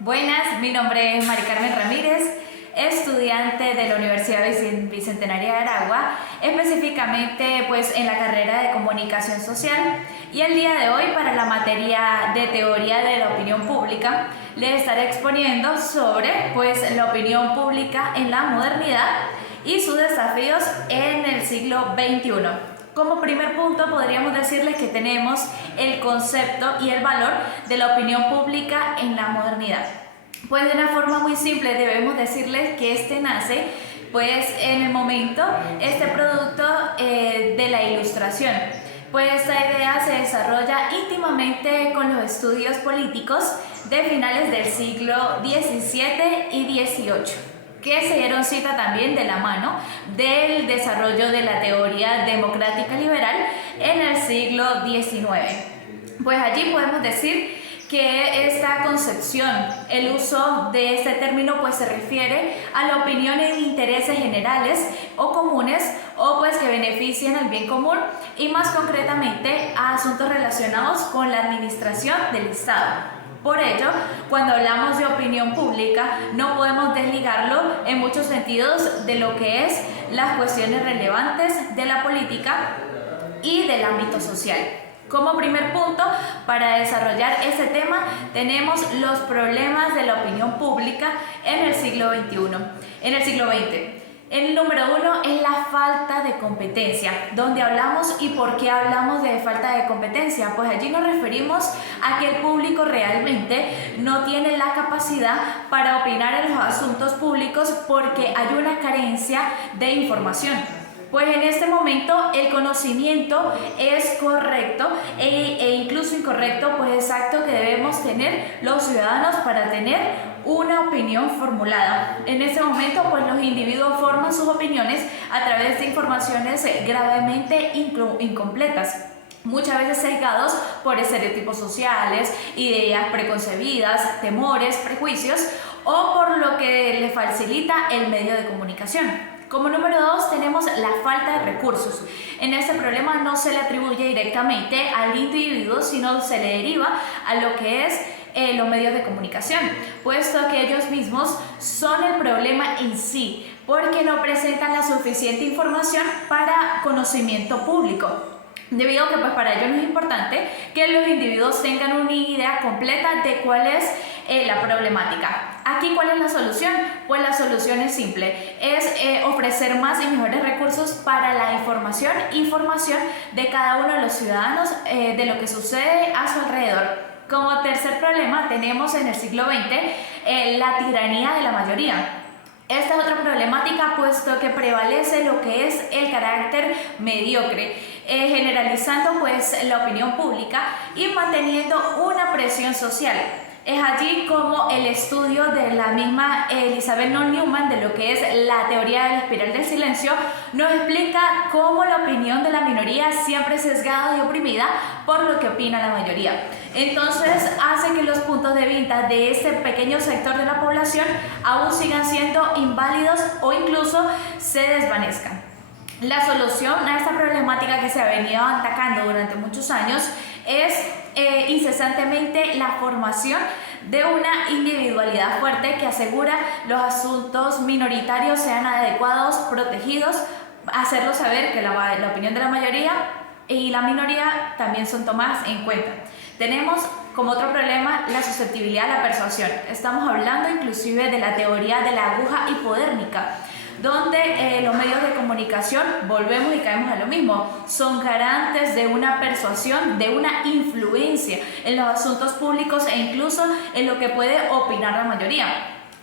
Buenas, mi nombre es Mari Carmen Ramírez, estudiante de la Universidad Bicentenaria de Aragua, específicamente pues en la carrera de Comunicación Social, y el día de hoy para la materia de Teoría de la Opinión Pública les estaré exponiendo sobre pues la opinión pública en la modernidad y sus desafíos en el siglo XXI. Como primer punto podríamos decirles que tenemos el concepto y el valor de la opinión pública en la modernidad. Pues de una forma muy simple debemos decirles que este nace pues en el momento, este producto de la Ilustración. Pues esta idea se desarrolla íntimamente con los estudios políticos de finales del siglo XVII y XVIII, que se dieron cita también de la mano del desarrollo de la teoría democrática liberal en el siglo XIX. Pues allí podemos decir que esta concepción, el uso de este término pues se refiere a la opinión en intereses generales o comunes o pues que beneficien al bien común y más concretamente a asuntos relacionados con la administración del Estado. Por ello, cuando hablamos de opinión pública, no podemos desligarlo en muchos sentidos de lo que es las cuestiones relevantes de la política y del ámbito social. Como primer punto, para desarrollar este tema, tenemos los problemas de la opinión pública en el siglo XX. El número uno es la falta de competencia. ¿Dónde hablamos y por qué hablamos de falta de competencia? Pues allí nos referimos a que el público realmente no tiene la capacidad para opinar en los asuntos públicos porque hay una carencia de información. Pues en este momento el conocimiento es correcto e incluso incorrecto, pues exacto que debemos tener los ciudadanos para tener una opinión formulada. En este momento pues los individuos forman sus opiniones a través de informaciones gravemente incompletas, muchas veces sesgados por estereotipos sociales, ideas preconcebidas, temores, prejuicios o por lo que le facilita el medio de comunicación. Como número dos tenemos la falta de recursos. En este problema no se le atribuye directamente al individuo, sino se le deriva a lo que es los medios de comunicación, puesto que ellos mismos son el problema en sí, porque no presentan la suficiente información para conocimiento público. Debido a que pues para ello no es importante que los individuos tengan una idea completa de cuál es la problemática. Aquí, ¿cuál es la solución? Pues la solución es simple, es ofrecer más y mejores recursos para la información y formación de cada uno de los ciudadanos de lo que sucede a su alrededor. Como tercer problema tenemos en el siglo XX la tiranía de la mayoría. Esta es otra problemática, puesto que prevalece lo que es el carácter mediocre, generalizando pues la opinión pública y manteniendo una presión social. Es allí como el estudio de la misma Elizabeth Newman de lo que es la teoría de la espiral del silencio nos explica cómo la opinión de la minoría siempre es sesgada y oprimida por lo que opina la mayoría. Entonces hace que los puntos de vista de este pequeño sector de la población aún sigan siendo inválidos o incluso se desvanezcan. La solución a esta problemática que se ha venido atacando durante muchos años es incesantemente la formación de una individualidad fuerte que asegura los asuntos minoritarios sean adecuados, protegidos, hacerlo saber que la opinión de la mayoría y la minoría también son tomadas en cuenta. Tenemos como otro problema la susceptibilidad a la persuasión. Estamos hablando inclusive de la teoría de la aguja hipodérmica, donde los medios de comunicación, volvemos y caemos a lo mismo, son garantes de una persuasión, de una influencia en los asuntos públicos e incluso en lo que puede opinar la mayoría.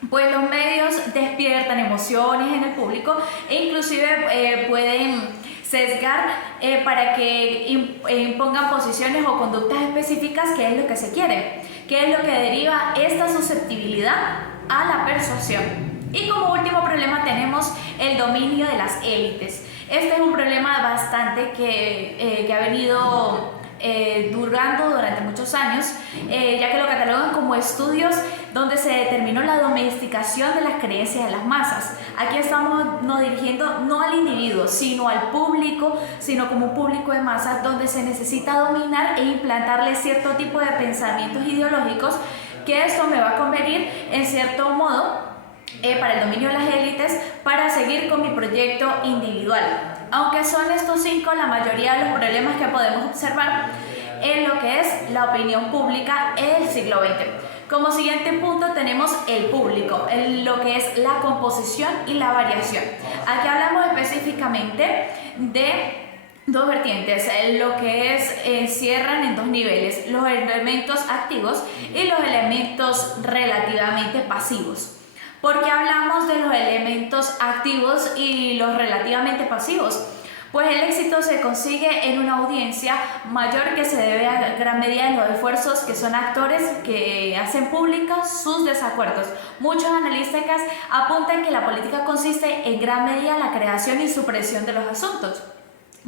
Pues los medios despiertan emociones en el público e inclusive pueden sesgar para que impongan posiciones o conductas específicas, que es lo que se quiere, que es lo que deriva esta susceptibilidad a la persuasión. Y como último problema tenemos el dominio de las élites. Este es un problema bastante que ha venido durando durante muchos años, ya que lo catalogan como estudios donde se determinó la domesticación de las creencias de las masas. Aquí estamos no dirigiendo no al individuo, sino al público, sino como un público de masas donde se necesita dominar e implantarle cierto tipo de pensamientos ideológicos que esto me va a convenir cierto modo, para el dominio de las élites, para seguir con mi proyecto individual. Aunque son estos 5 la mayoría de los problemas que podemos observar en lo que es la opinión pública en el siglo XX. Como siguiente punto tenemos el público, lo que es la composición y la variación. Aquí hablamos específicamente de dos vertientes, lo que encierran en 2 niveles, los elementos activos y los elementos relativamente pasivos. ¿Por qué hablamos de los elementos activos y los relativamente pasivos? Pues el éxito se consigue en una audiencia mayor que se debe a gran medida en los esfuerzos que son actores que hacen públicos sus desacuerdos. Muchos analistas apuntan que la política consiste en gran medida en la creación y supresión de los asuntos.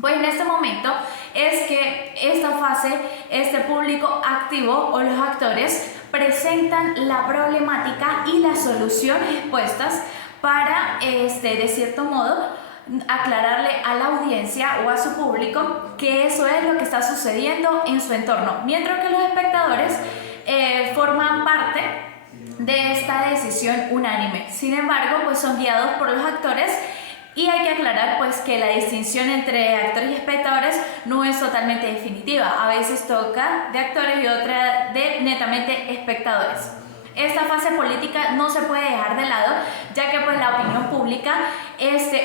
Pues en este momento es que esta fase, este público activo o los actores presentan la problemática y las soluciones expuestas para, de cierto modo, aclararle a la audiencia o a su público que eso es lo que está sucediendo en su entorno, mientras que los espectadores forman parte de esta decisión unánime. Sin embargo, pues son guiados por los actores. Y hay que aclarar pues que la distinción entre actores y espectadores no es totalmente definitiva. A veces toca de actores y otra de netamente espectadores. Esta fase política no se puede dejar de lado, ya que pues la opinión pública,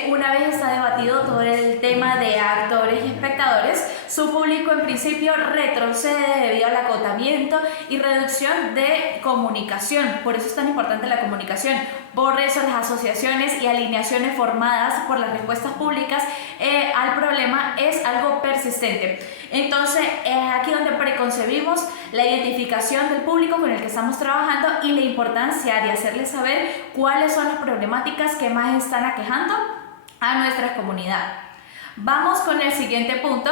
una vez está debatido todo el tema de actores y espectadores, su público en principio retrocede debido al acotamiento y reducción de comunicación. Por eso es tan importante la comunicación. Por eso las asociaciones y alineaciones formadas por las respuestas públicas al problema es algo persistente. Entonces es aquí donde preconcebimos la identificación del público con el que estamos trabajando y la importancia de hacerles saber cuáles son las problemáticas que más están aquejando a nuestra comunidad. Vamos con el siguiente punto,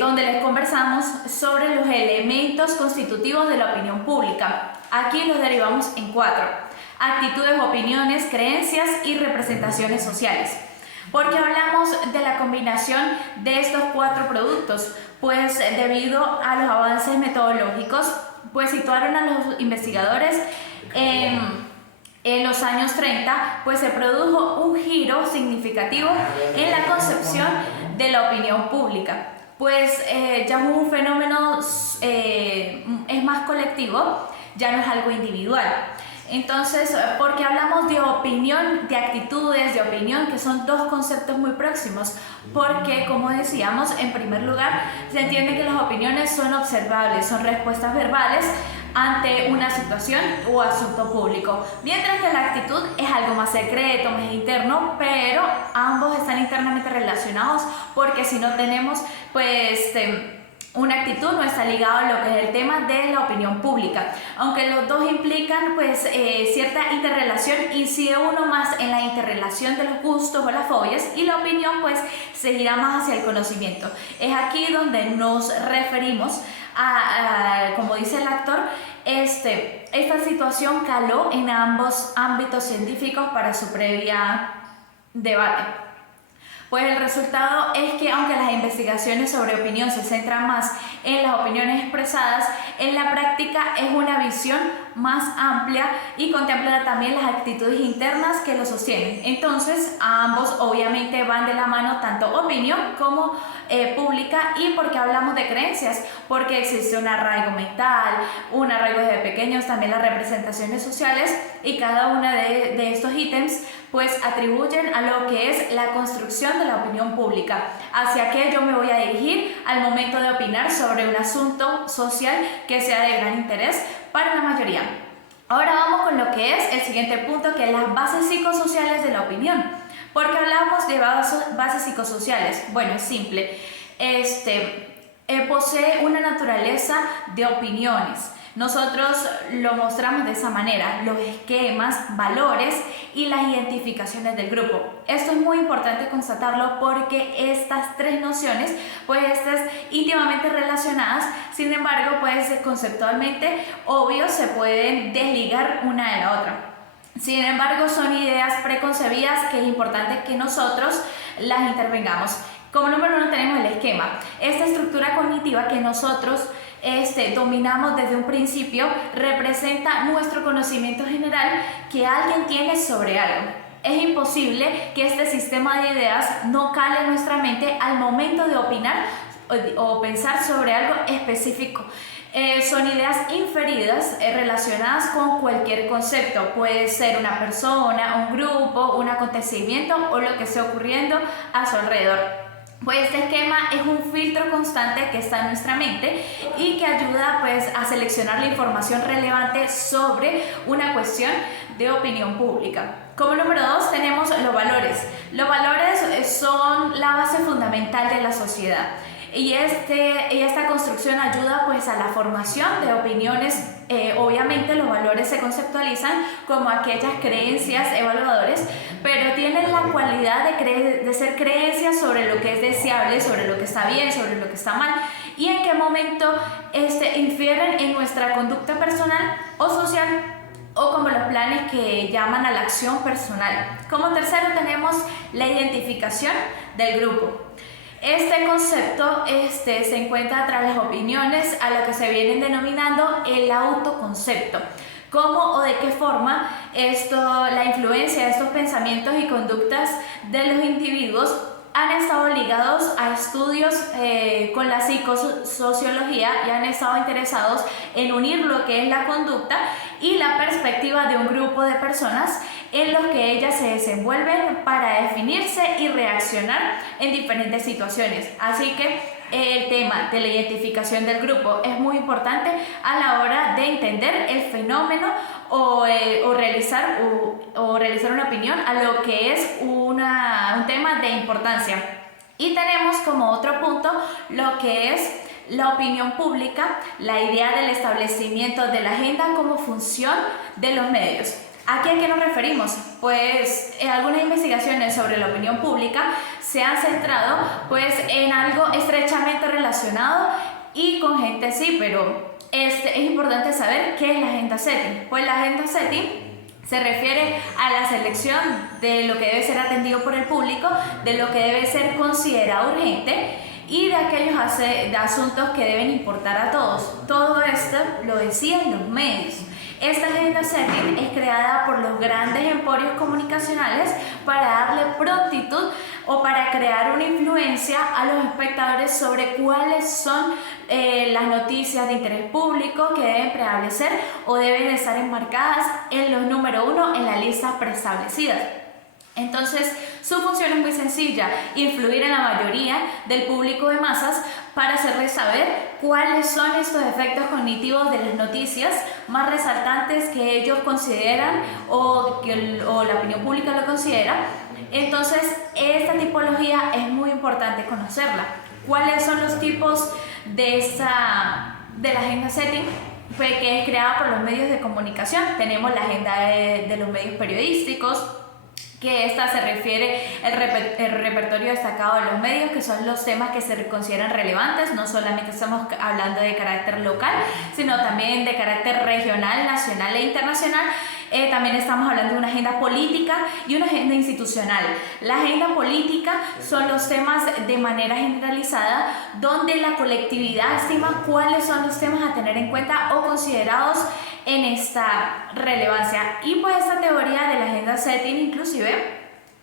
donde les conversamos sobre los elementos constitutivos de la opinión pública. Aquí los derivamos en 4: actitudes, opiniones, creencias y representaciones sociales. ¿Por qué hablamos de la combinación de estos 4 productos? Pues debido a los avances metodológicos, pues situaron a los investigadores en los años 30, pues se produjo un giro significativo en la concepción de la opinión pública. Pues ya es un fenómeno, es más colectivo, ya no es algo individual. Entonces, porque hablamos de opinión, de actitudes, de opinión, que son 2 conceptos muy próximos, porque como decíamos, en primer lugar, se entiende que las opiniones son observables, son respuestas verbales ante una situación o asunto público, mientras que la actitud es algo más secreto, más interno, pero ambos están internamente relacionados, porque si no tenemos, pues, una actitud no está ligado a lo que es el tema de la opinión pública. Aunque los dos implican pues cierta interrelación, incide uno más en la interrelación de los gustos o las fobias y la opinión pues seguirá más hacia el conocimiento. Es aquí donde nos referimos a como dice el actor, esta situación caló en ambos ámbitos científicos para su previa debate. Pues el resultado es que aunque las investigaciones sobre opinión se centran más en las opiniones expresadas, en la práctica es una visión más amplia y contempla también las actitudes internas que lo sostienen. Entonces, ambos obviamente van de la mano, tanto opinión como pública. ¿Y por qué hablamos de creencias? Porque existe un arraigo mental, un arraigo desde pequeños, también las representaciones sociales, y cada uno de estos ítems pues atribuyen a lo que es la construcción de la opinión pública. ¿Hacia qué yo me voy a dirigir al momento de opinar sobre un asunto social que sea de gran interés para la mayoría? Ahora vamos con lo que es el siguiente punto, que es las bases psicosociales de la opinión. ¿Por qué hablamos de bases psicosociales? Bueno, es simple. Posee una naturaleza de opiniones. Nosotros lo mostramos de esa manera: los esquemas, valores y las identificaciones del grupo. Esto es muy importante constatarlo porque estas 3 nociones pues están íntimamente relacionadas. Sin embargo, pues conceptualmente, obvio, se pueden desligar una de la otra. Sin embargo, son ideas preconcebidas que es importante que nosotros las intervengamos. Como número 1 tenemos el esquema, esta estructura cognitiva que nosotros dominamos desde un principio, representa nuestro conocimiento general que alguien tiene sobre algo. Es imposible que este sistema de ideas no cale en nuestra mente al momento de opinar o pensar sobre algo específico. Son ideas inferidas relacionadas con cualquier concepto. Puede ser una persona, un grupo, un acontecimiento o lo que esté ocurriendo a su alrededor. Pues este esquema es un filtro constante que está en nuestra mente y que ayuda pues a seleccionar la información relevante sobre una cuestión de opinión pública. Como número 2 tenemos los valores. Los valores son la base fundamental de la sociedad. Y esta construcción ayuda pues a la formación de opiniones. Obviamente los valores se conceptualizan como aquellas creencias evaluadores, pero tienen la cualidad de ser creencias sobre lo que es deseable, sobre lo que está bien, sobre lo que está mal y en qué momento infieren en nuestra conducta personal o social, o como los planes que llaman a la acción personal. Como tercero tenemos la identificación del grupo. Este concepto se encuentra tras las opiniones a lo que se vienen denominando el autoconcepto. ¿Cómo o de qué forma la influencia de estos pensamientos y conductas de los individuos han estado ligados a estudios con la psicosociología y han estado interesados en unir lo que es la conducta y la perspectiva de un grupo de personas en los que ellas se desenvuelven para definirse y reaccionar en diferentes situaciones? Así que el tema de la identificación del grupo es muy importante a la hora de entender el fenómeno o realizar una opinión a lo que es un tema de importancia. Y tenemos como otro punto lo que es la opinión pública, la idea del establecimiento de la agenda como función de los medios. ¿Aquí a qué nos referimos? Pues algunas investigaciones sobre la opinión pública se han centrado pues en algo estrechamente relacionado y con gente sí, pero es importante saber qué es la agenda setting. Pues la agenda setting se refiere a la selección de lo que debe ser atendido por el público, de lo que debe ser considerado urgente y de aquellos asuntos que deben importar a todos. Todo esto lo decían los medios. Esta agenda setting es creada por los grandes emporios comunicacionales para darle prontitud o para crear una influencia a los espectadores sobre cuáles son las noticias de interés público que deben prevalecer o deben estar enmarcadas en los número 1 en la lista preestablecidas. Entonces, su función es muy sencilla: influir en la mayoría del público de masas para hacerles saber cuáles son estos efectos cognitivos de las noticias más resaltantes que ellos consideran o la opinión pública lo considera. Entonces, esta tipología es muy importante conocerla. ¿Cuáles son los tipos de la agenda setting? Que es creada por los medios de comunicación. Tenemos la agenda de los medios periodísticos, que esta se refiere al repertorio destacado de los medios, que son los temas que se consideran relevantes. No solamente estamos hablando de carácter local, sino también de carácter regional, nacional e internacional. También estamos hablando de una agenda política y una agenda institucional. La agenda política son los temas de manera generalizada, donde la colectividad estima cuáles son los temas a tener en cuenta o considerados en esta relevancia. Y pues esta teoría de la agenda setting inclusive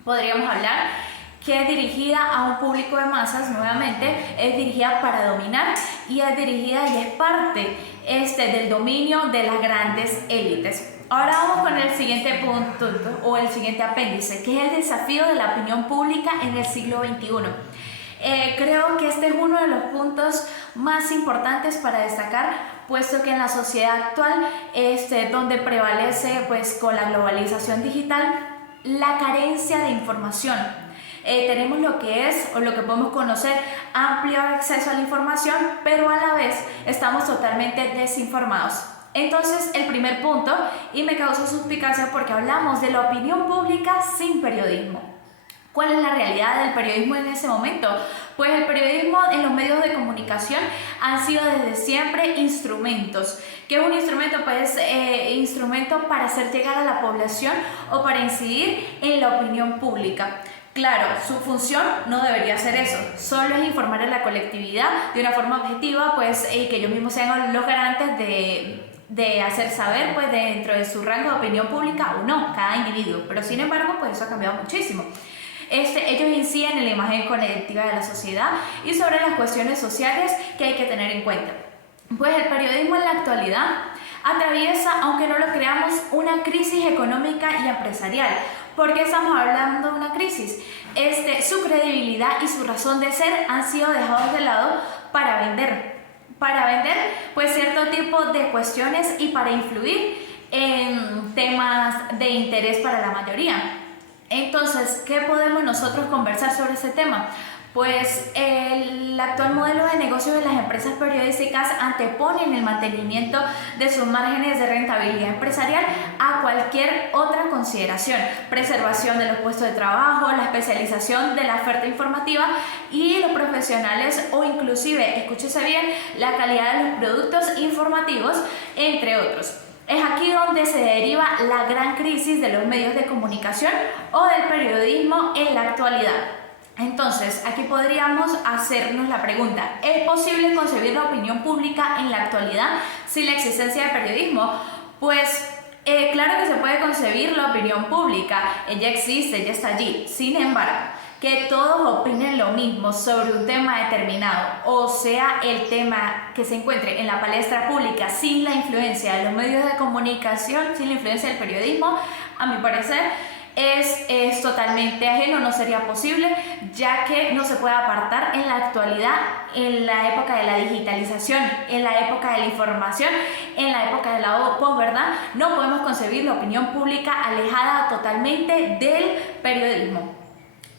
podríamos hablar que es dirigida a un público de masas. Nuevamente es dirigida para dominar y es dirigida y es parte del dominio de las grandes élites. Ahora vamos con el siguiente punto o el siguiente apéndice, que es el desafío de la opinión pública en el siglo XXI. Creo que este es uno de los puntos más importantes para destacar, puesto que en la sociedad actual, donde prevalece pues con la globalización digital, la carencia de información. Tenemos lo que es o lo que podemos conocer amplio acceso a la información, pero a la vez estamos totalmente desinformados. Entonces, el primer punto, y me causó suspicacia porque hablamos de la opinión pública sin periodismo. ¿Cuál es la realidad del periodismo en ese momento? Pues el periodismo en los medios de comunicación han sido desde siempre instrumentos. ¿Qué es un instrumento? Pues instrumento para hacer llegar a la población o para incidir en la opinión pública. Claro, su función no debería ser eso, solo es informar a la colectividad de una forma objetiva, pues, y que ellos mismos sean los garantes de hacer saber, pues, dentro de su rango de opinión pública o no, cada individuo. Pero sin embargo, pues eso ha cambiado muchísimo. Ellos inciden en la imagen colectiva de la sociedad y sobre las cuestiones sociales que hay que tener en cuenta. Pues el periodismo en la actualidad atraviesa, aunque no lo creamos, una crisis económica y empresarial. ¿Por qué estamos hablando de una crisis? Su credibilidad y su razón de ser han sido dejados de lado para vender. Para vender, pues, cierto tipo de cuestiones y para influir en temas de interés para la mayoría. Entonces, ¿qué podemos nosotros conversar sobre ese tema? Pues el actual modelo de negocio de las empresas periodísticas anteponen el mantenimiento de sus márgenes de rentabilidad empresarial a cualquier otra consideración: preservación de los puestos de trabajo, la especialización de la oferta informativa y los profesionales, o inclusive, escúchese bien, la calidad de los productos informativos, entre otros. Es aquí donde se deriva la gran crisis de los medios de comunicación o del periodismo en la actualidad. Entonces, aquí podríamos hacernos la pregunta: ¿es posible concebir la opinión pública en la actualidad sin la existencia de periodismo? Pues claro que se puede concebir la opinión pública, ya existe, ya está allí. Sin embargo, que todos opinen lo mismo sobre un tema determinado, o sea, el tema que se encuentre en la palestra pública, sin la influencia de los medios de comunicación, sin la influencia del periodismo, a mi parecer, es totalmente ajeno, no sería posible, ya que no se puede apartar en la actualidad, en la época de la digitalización, en la época de la información, en la época de la posverdad. No podemos concebir la opinión pública alejada totalmente del periodismo.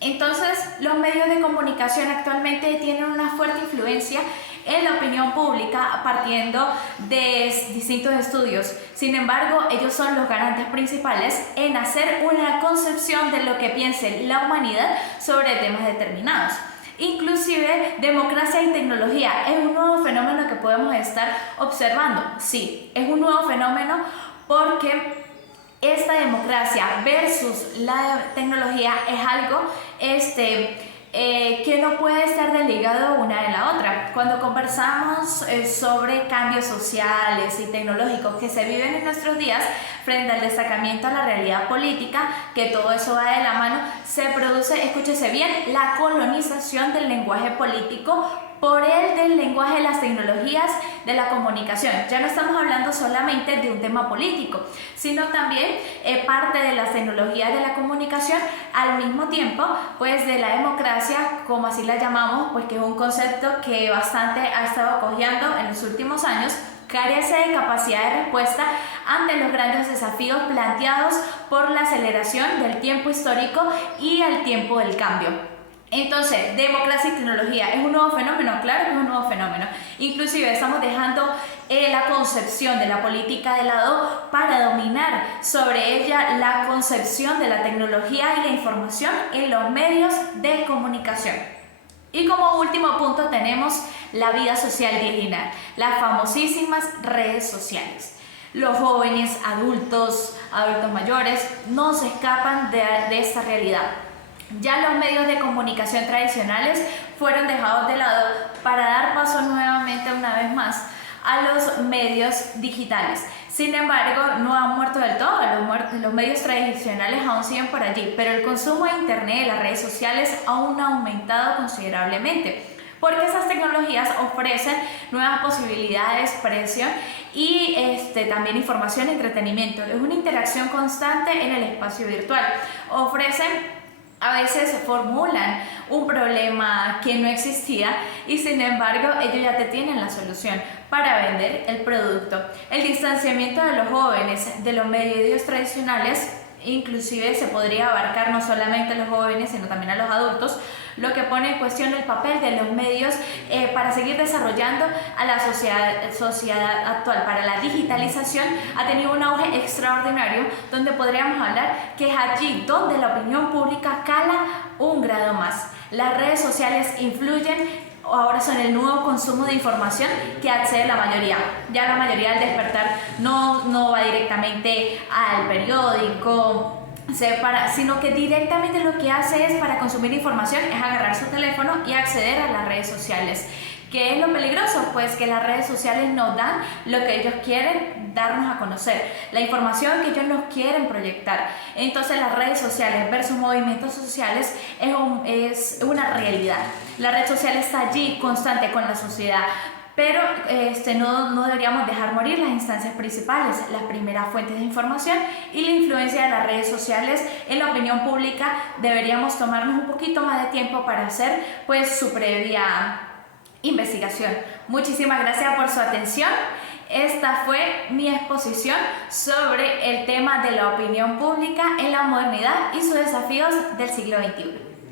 Entonces, los medios de comunicación actualmente tienen una fuerte influencia en la opinión pública partiendo de distintos estudios. Sin embargo, ellos son los garantes principales en hacer una concepción de lo que piense la humanidad sobre temas determinados. Inclusive, democracia y tecnología es un nuevo fenómeno que podemos estar observando. Sí, es un nuevo fenómeno porque esta democracia versus la tecnología es algo que no puede estar desligado una de la otra. Cuando conversamos sobre cambios sociales y tecnológicos que se viven en nuestros días frente al destacamiento a la realidad política, que todo eso va de la mano, se produce, escúchese bien, la colonización del lenguaje político por el del lenguaje de las tecnologías de la comunicación. Ya no estamos hablando solamente de un tema político, sino también parte de las tecnologías de la comunicación, al mismo tiempo pues de la democracia, como así la llamamos, pues que es un concepto que bastante ha estado cojeando en los últimos años, carece de capacidad de respuesta ante los grandes desafíos planteados por la aceleración del tiempo histórico y al tiempo del cambio. Entonces, democracia y tecnología ¿es un nuevo fenómeno? Claro que es un nuevo fenómeno. Inclusive estamos dejando la concepción de la política de lado para dominar sobre ella la concepción de la tecnología y la información en los medios de comunicación. Y como último punto tenemos la vida social digital, las famosísimas redes sociales. Los jóvenes, adultos mayores no se escapan de esta realidad. Ya los medios de comunicación tradicionales fueron dejados de lado para dar paso nuevamente, una vez más, a los medios digitales. Sin embargo, no han muerto del todo, los medios tradicionales aún siguen por allí, pero el consumo de internet y las redes sociales aún ha aumentado considerablemente, porque esas tecnologías ofrecen nuevas posibilidades de expresión y también información y entretenimiento. Es una interacción constante en el espacio virtual. A veces formulan un problema que no existía y sin embargo ellos ya te tienen la solución para vender el producto. El distanciamiento de los jóvenes de los medios tradicionales inclusive se podría abarcar no solamente a los jóvenes sino también a los adultos, lo que pone en cuestión el papel de los medios para seguir desarrollando a la sociedad actual. Para la digitalización ha tenido un auge extraordinario, donde podríamos hablar que es allí donde la opinión pública cala un grado más. Las redes sociales influyen, ahora son el nuevo consumo de información que accede la mayoría. Ya la mayoría al despertar no va directamente al periódico, sino que directamente lo que hace es para consumir información es agarrar su teléfono y acceder a las redes sociales. ¿Qué es lo peligroso? Pues que las redes sociales nos dan lo que ellos quieren darnos a conocer, la información que ellos nos quieren proyectar. Entonces las redes sociales versus movimientos sociales es una realidad. La red social está allí constante con la sociedad, pero no deberíamos dejar morir las instancias principales, las primeras fuentes de información y la influencia de las redes sociales en la opinión pública. Deberíamos tomarnos un poquito más de tiempo para hacer pues su previa investigación. Muchísimas gracias por su atención. Esta fue mi exposición sobre el tema de la opinión pública en la modernidad y sus desafíos del siglo XXI.